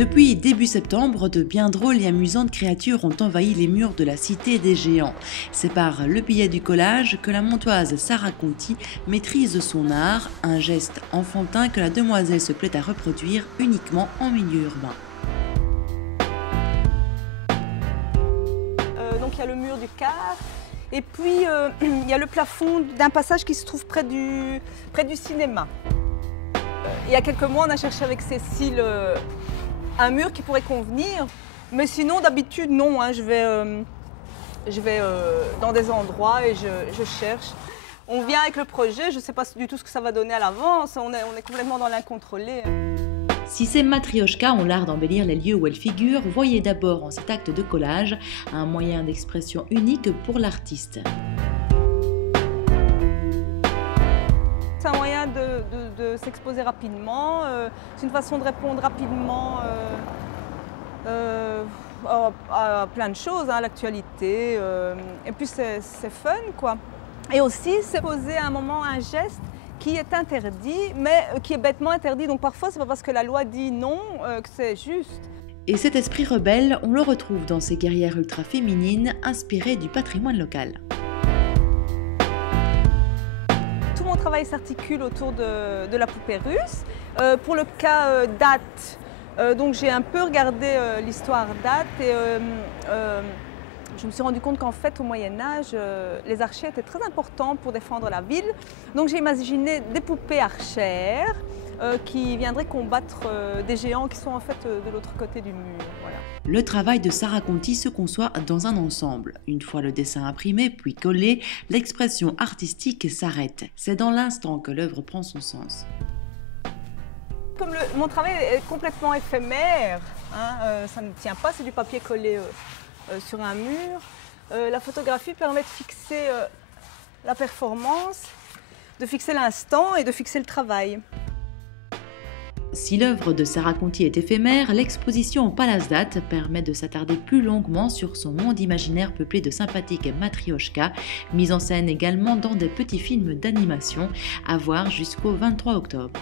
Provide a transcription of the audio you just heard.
Depuis début septembre, de bien drôles et amusantes créatures ont envahi les murs de la Cité des Géants. C'est par le biais du collage que la montoise Sarah Conti maîtrise son art, un geste enfantin que la demoiselle se plaît à reproduire uniquement en milieu urbain. Donc il y a le mur du quart et puis il y a le plafond d'un passage qui se trouve près du cinéma. Il y a quelques mois, on a cherché avec Cécile un mur qui pourrait convenir, mais sinon d'habitude non, hein, je vais dans des endroits et je cherche. On vient avec le projet, je ne sais pas du tout ce que ça va donner à l'avance, on est complètement dans l'incontrôlé. Si ces matrioshkas ont l'art d'embellir les lieux où elles figurent, voyez d'abord en cet acte de collage un moyen d'expression unique pour l'artiste. C'est un moyen de s'exposer rapidement, c'est une façon de répondre rapidement à plein de choses, hein, à l'actualité, et puis c'est fun quoi. Et aussi c'est poser à un moment un geste qui est interdit, mais qui est bêtement interdit, donc parfois c'est pas parce que la loi dit non que c'est juste. Et cet esprit rebelle, on le retrouve dans ces guerrières ultra féminines inspirées du patrimoine local. Tout mon travail s'articule autour de la poupée russe. Pour le cas date, donc j'ai un peu regardé l'histoire date et je me suis rendu compte qu'en fait au Moyen-Âge, les archers étaient très importants pour défendre la ville. Donc j'ai imaginé des poupées archères qui viendraient combattre des géants qui sont en fait de l'autre côté du mur. Voilà. Le travail de Sarah Conti se conçoit dans un ensemble. Une fois le dessin imprimé puis collé, l'expression artistique s'arrête. C'est dans l'instant que l'œuvre prend son sens. Comme mon travail est complètement éphémère, hein, ça ne tient pas, c'est du papier collé sur un mur, la photographie permet de fixer la performance, de fixer l'instant et de fixer le travail. Si l'œuvre de Sarah Conti est éphémère, l'exposition au Palace Date permet de s'attarder plus longuement sur son monde imaginaire peuplé de sympathiques matrioshkas, mis en scène également dans des petits films d'animation, à voir jusqu'au 23 octobre.